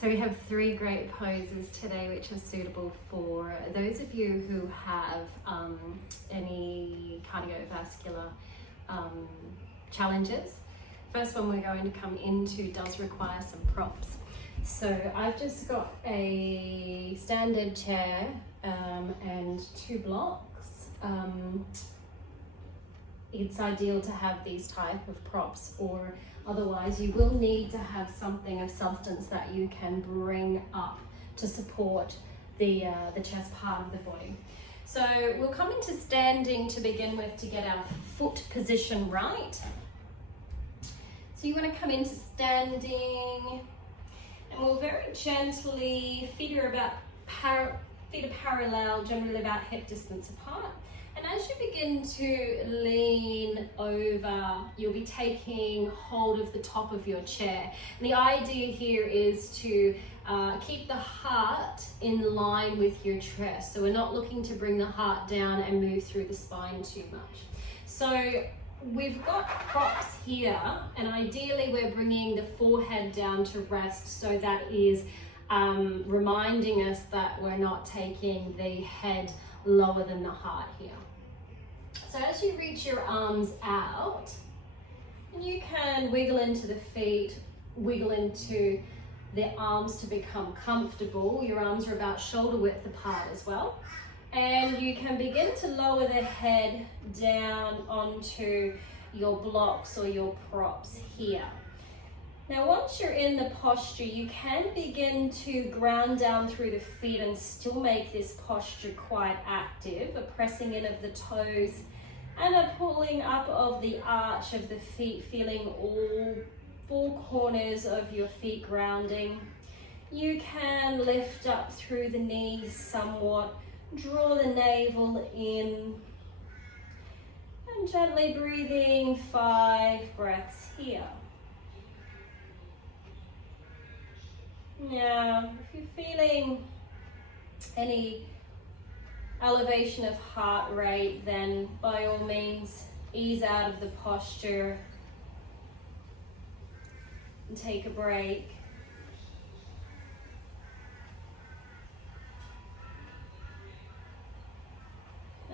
So we have 3 great poses today which are suitable for those of you who have any cardiovascular challenges. First one we're going to come into does require some props. So I've just got a standard chair and 2 blocks. It's ideal to have these type of props, or otherwise you will need to have something of substance that you can bring up to support the chest part of the body. So we'll come into standing to begin with to get our foot position right. So you want to come into standing, and we'll very gently, feet are parallel, generally about hip distance apart. And as you begin to lean over, you'll be taking hold of the top of your chair. And the idea here is to keep the heart in line with your chest. So we're not looking to bring the heart down and move through the spine too much. So we've got props here, and ideally we're bringing the forehead down to rest, so that is reminding us that we're not taking the head lower than the heart here. So as you reach your arms out, you can wiggle into the feet, wiggle into the arms to become comfortable. Your arms are about shoulder width apart as well. And you can begin to lower the head down onto your blocks or your props here. Now, once you're in the posture, you can begin to ground down through the feet and still make this posture quite active, a pressing in of the toes and a pulling up of the arch of the feet, feeling all 4 corners of your feet grounding. You can lift up through the knees somewhat, draw the navel in, and gently breathing 5 breaths here. Now, if you're feeling any elevation of heart rate, then by all means ease out of the posture and take a break.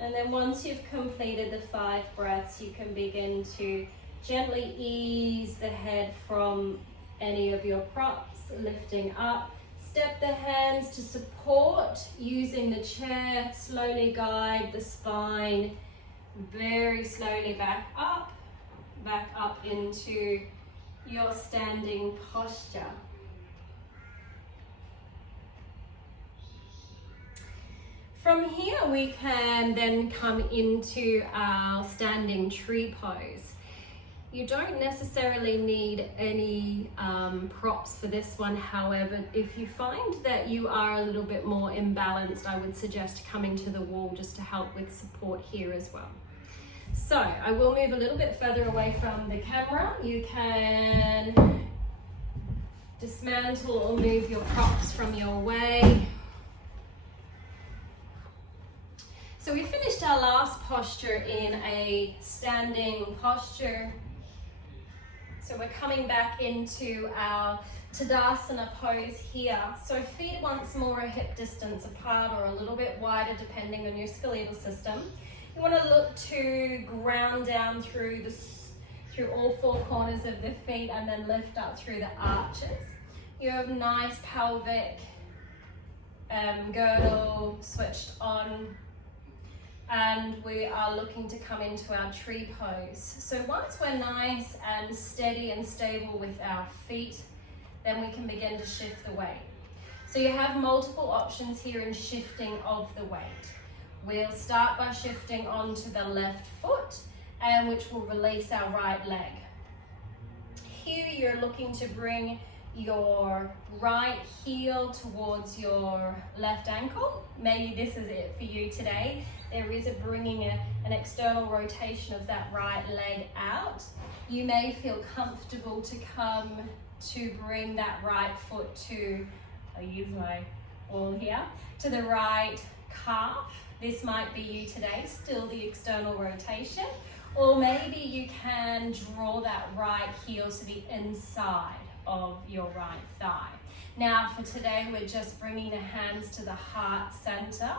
And then once you've completed the 5 breaths, you can begin to gently ease the head from any of your props, lifting up. Step the hands to support, using the chair, slowly guide the spine, very slowly back up into your standing posture. From here we can then come into our standing tree pose. You don't necessarily need any props for this one. However, if you find that you are a little bit more imbalanced, I would suggest coming to the wall just to help with support here as well. So I will move a little bit further away from the camera. You can dismantle or move your props from your way. So we finished our last posture in a standing posture. So we're coming back into our Tadasana pose here. So feet once more are hip distance apart or a little bit wider depending on your skeletal system. You want to look to ground down through all 4 corners of the feet and then lift up through the arches. You have nice pelvic girdle switched on. And we are looking to come into our tree pose. So once we're nice and steady and stable with our feet, then we can begin to shift the weight. So you have multiple options here in shifting of the weight. We'll start by shifting onto the left foot, and which will release our right leg. Here you're looking to bring your right heel towards your left ankle. Maybe this is it for you today. There is bringing an external rotation of that right leg out. You may feel comfortable to come to bring that right foot to, I'll use my wall here, to the right calf. This might be you today, still the external rotation. Or maybe you can draw that right heel to the inside. of your right thigh. Now for today, we're just bringing the hands to the heart center.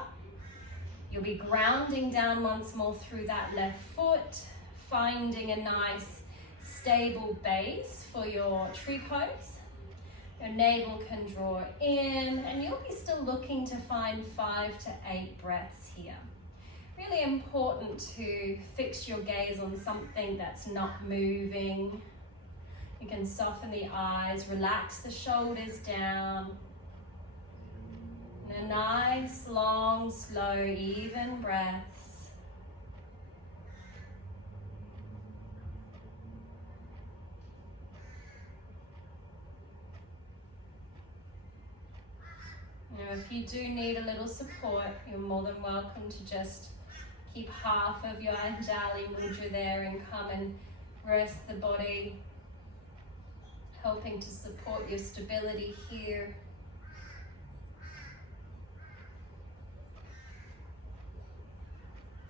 You'll be grounding down once more through that left foot, finding a nice stable base for your tree pose. Your navel can draw in, and you'll be still looking to find 5 to 8 breaths here. Really important to fix your gaze on something that's not moving. You can soften the eyes, relax the shoulders down. And a nice, long, slow, even breaths. Now, if you do need a little support, you're more than welcome to just keep half of your Anjali Mudra there and come and rest the body, helping to support your stability here.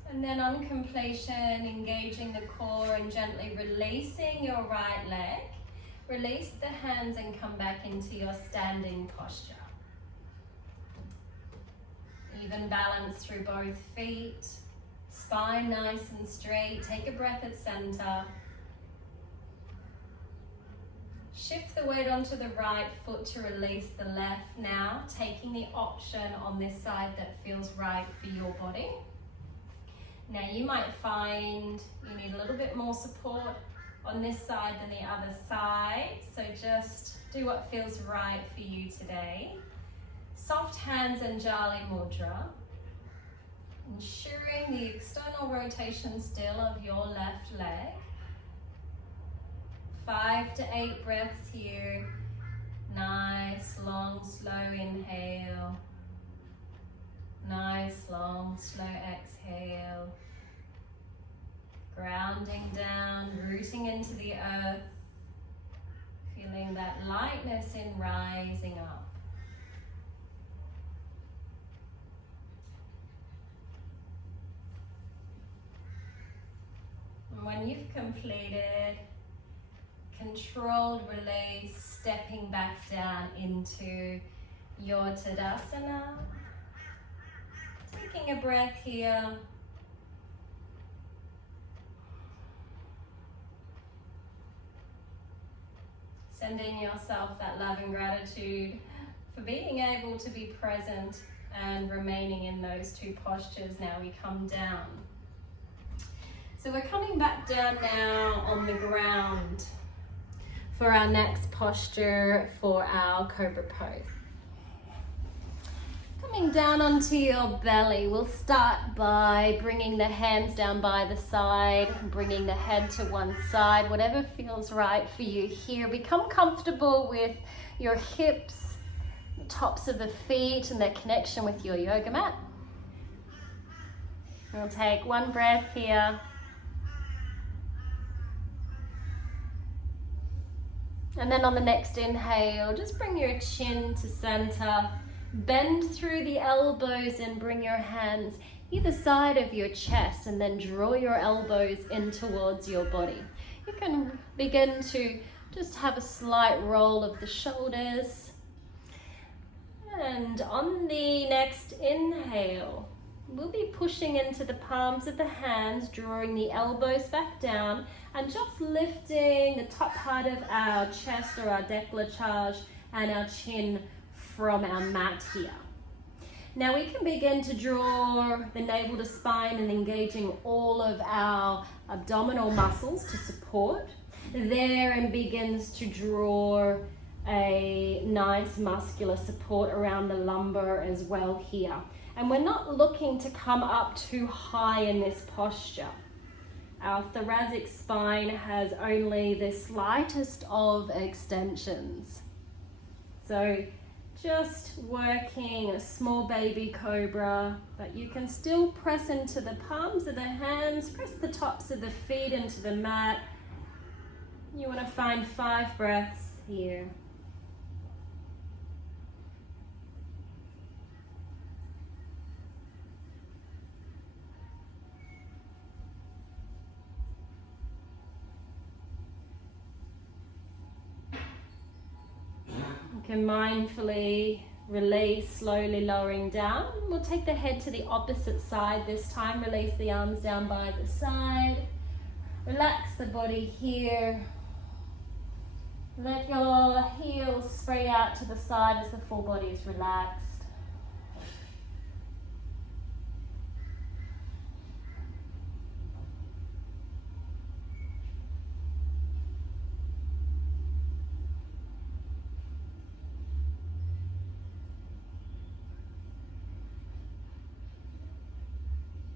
And then on completion, engaging the core and gently releasing your right leg. Release the hands and come back into your standing posture. Even balance through both feet. Spine nice and straight. Take a breath at center. Shift the weight onto the right foot to release the left now, taking the option on this side that feels right for your body. Now you might find you need a little bit more support on this side than the other side, so just do what feels right for you today. Soft hands Anjali Mudra, ensuring the external rotation still of your left leg. 5 to 8 breaths here. Nice, long, slow inhale. Nice, long, slow exhale. Grounding down, rooting into the earth. Feeling that lightness in rising up. And when you've completed, controlled release, stepping back down into your Tadasana. Taking a breath here. Sending yourself that love and gratitude for being able to be present and remaining in those two postures. Now we come down. So we're coming back down now on the ground for our next posture for our Cobra pose. Coming down onto your belly, we'll start by bringing the hands down by the side, bringing the head to one side, whatever feels right for you here. Become comfortable with your hips, the tops of the feet and their connection with your yoga mat. We'll take one breath here. And then on the next inhale, just bring your chin to center. Bend through the elbows and bring your hands either side of your chest, and then draw your elbows in towards your body. You can begin to just have a slight roll of the shoulders. And on the next inhale, we'll be pushing into the palms of the hands, drawing the elbows back down and just lifting the top part of our chest or our décolletage and our chin from our mat here. Now we can begin to draw the navel to spine and engaging all of our abdominal muscles to support there, and begins to draw a nice muscular support around the lumbar as well here. And we're not looking to come up too high in this posture. Our thoracic spine has only the slightest of extensions. So just working a small baby cobra, but you can still press into the palms of the hands, press the tops of the feet into the mat. You want to find 5 breaths here. can mindfully release, slowly lowering down. We'll take the head to the opposite side this time. Release the arms down by the side. Relax the body here. Let your heels spray out to the side as the full body is relaxed.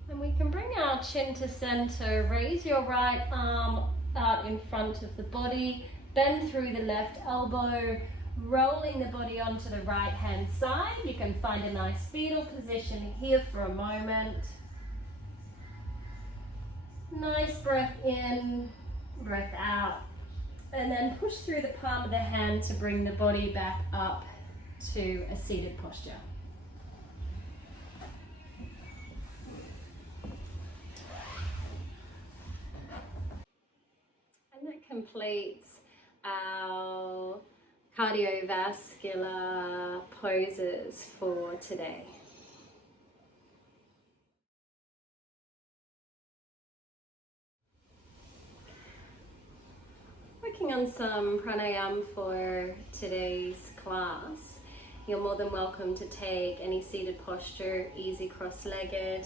And we can bring our chin to center, raise your right arm out in front of the body, bend through the left elbow, rolling the body onto the right hand side. You can find a nice fetal position here for a moment. Nice breath in, breath out. And then push through the palm of the hand to bring the body back up to a seated posture. And that completes our cardiovascular poses for today. Working on some pranayama for today's class. You're more than welcome to take any seated posture, easy cross-legged.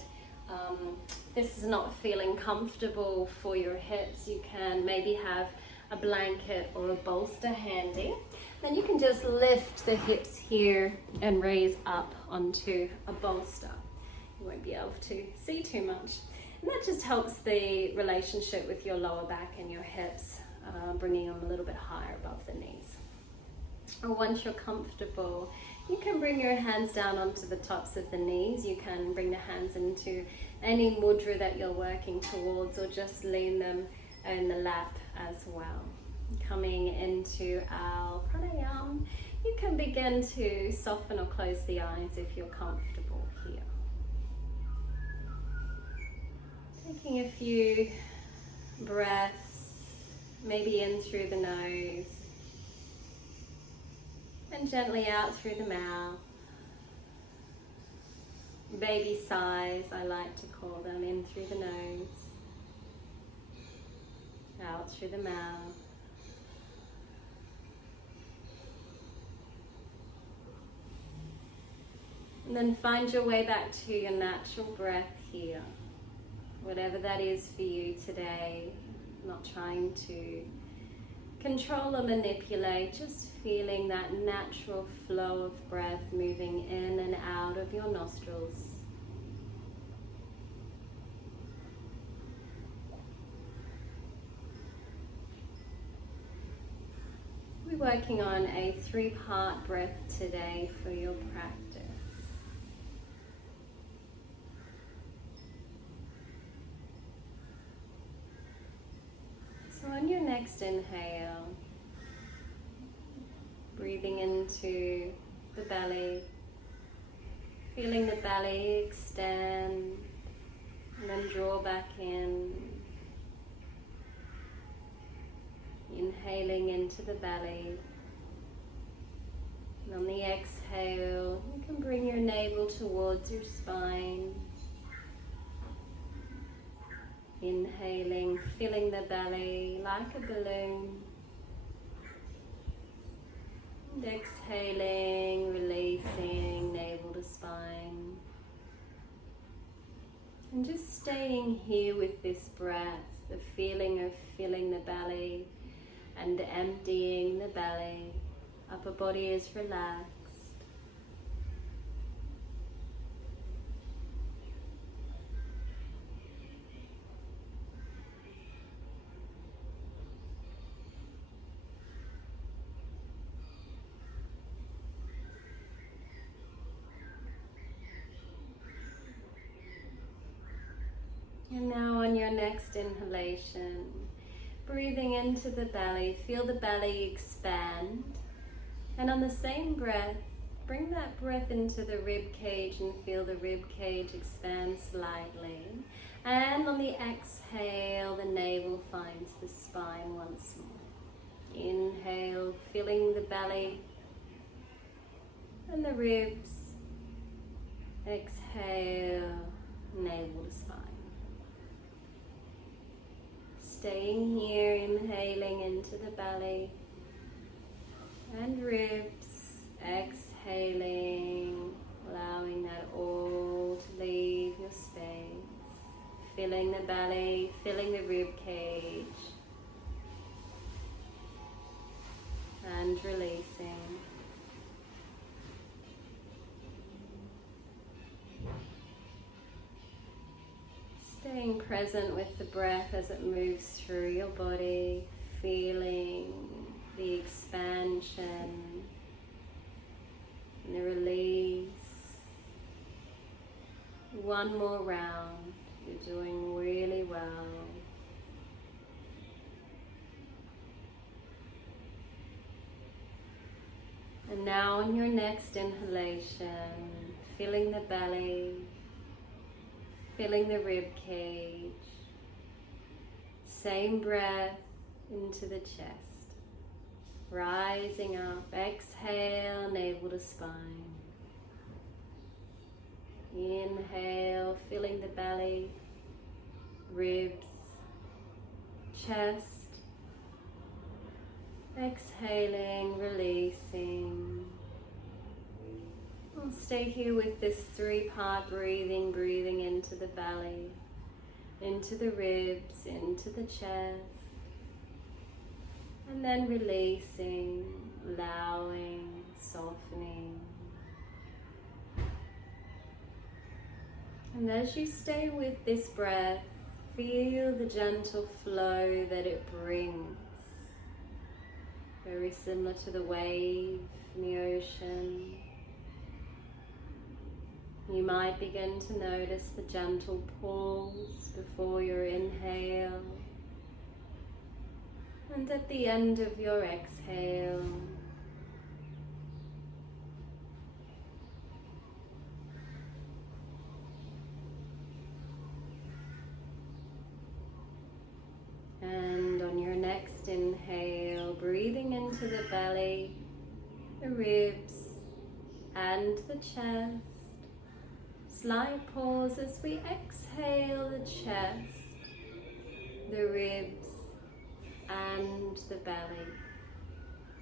This is not feeling comfortable for your hips, you can maybe have a blanket or a bolster handy. Then you can just lift the hips here and raise up onto a bolster. You won't be able to see too much. And that just helps the relationship with your lower back and your hips, bringing them a little bit higher above the knees. Or once you're comfortable, you can bring your hands down onto the tops of the knees. You can bring the hands into any mudra that you're working towards, or just lean them in the lap as well. Coming into our pranayama, you can begin to soften or close the eyes if you're comfortable here. Taking a few breaths, maybe in through the nose and gently out through the mouth. Baby sighs, I like to call them, in through the nose, out through the mouth. And then find your way back to your natural breath here. Whatever that is for you today, not trying to control or manipulate, just feeling that natural flow of breath moving in and out of your nostrils. We're working on a 3-part breath today for your practice. So on your next inhale, breathing into the belly, feeling the belly extend and then draw back in. Inhaling into the belly. And on the exhale, you can bring your navel towards your spine. Inhaling, filling the belly like a balloon. And exhaling, releasing, navel to spine. And just staying here with this breath, the feeling of filling the belly and emptying the belly. Upper body is relaxed. And now on your next inhalation, breathing into the belly, feel the belly expand. And on the same breath, bring that breath into the rib cage and feel the rib cage expand slightly. And on the exhale, the navel finds the spine once more. Inhale, filling the belly. and the ribs. Exhale, navel to spine. Staying here, inhaling into the belly and ribs, exhaling, allowing that all to leave your space. Filling the belly, filling the rib cage, and releasing. Staying present with the breath as it moves through your body, feeling the expansion and the release. One more round. You're doing really well. And now on your next inhalation, filling the belly, filling the rib cage. Same breath into the chest. Rising up, exhale, navel to spine. Inhale, filling the belly, ribs, chest. Exhaling, releasing. We'll stay here with this 3-part breathing, breathing into the belly, into the ribs, into the chest. And then releasing, allowing, softening. And as you stay with this breath, feel the gentle flow that it brings. Very similar to the wave in the ocean. You might begin to notice the gentle pulse before your inhale. And at the end of your exhale, and on your next inhale, breathing into the belly, the ribs, and the chest. Slight pause as we exhale the chest, the ribs, and the belly.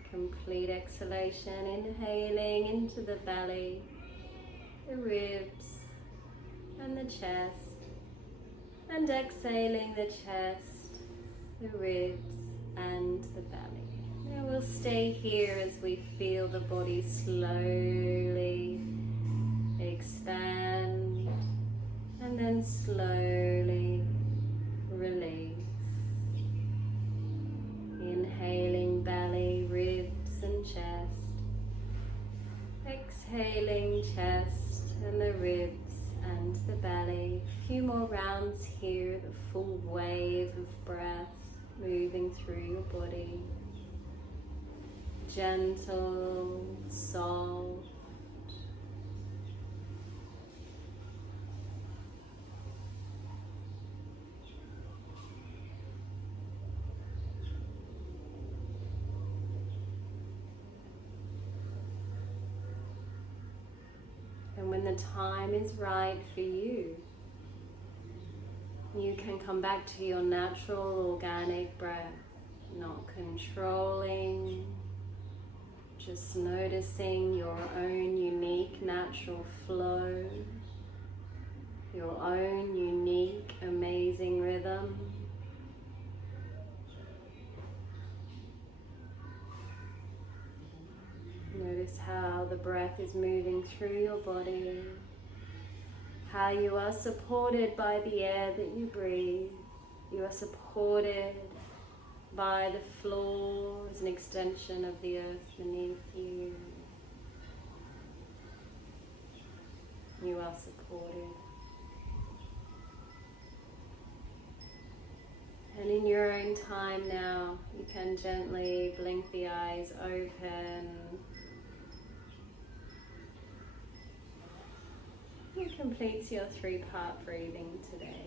Complete exhalation, inhaling into the belly, the ribs, and the chest, and exhaling the chest, the ribs, and the belly. Now we'll stay here as we feel the body slowly expand and then slowly release. Inhaling belly, ribs, and chest. Exhaling chest and the ribs and the belly. A few more rounds here, the full wave of breath moving through your body. Gentle, soft. And when the time is right for you, you can come back to your natural organic breath, not controlling, just noticing your own unique natural flow, your own unique amazing rhythm. Notice how the breath is moving through your body, how you are supported by the air that you breathe. You are supported by the floor as an extension of the earth beneath you. You are supported. And in your own time now, you can gently blink the eyes open. It completes your 3-part breathing today.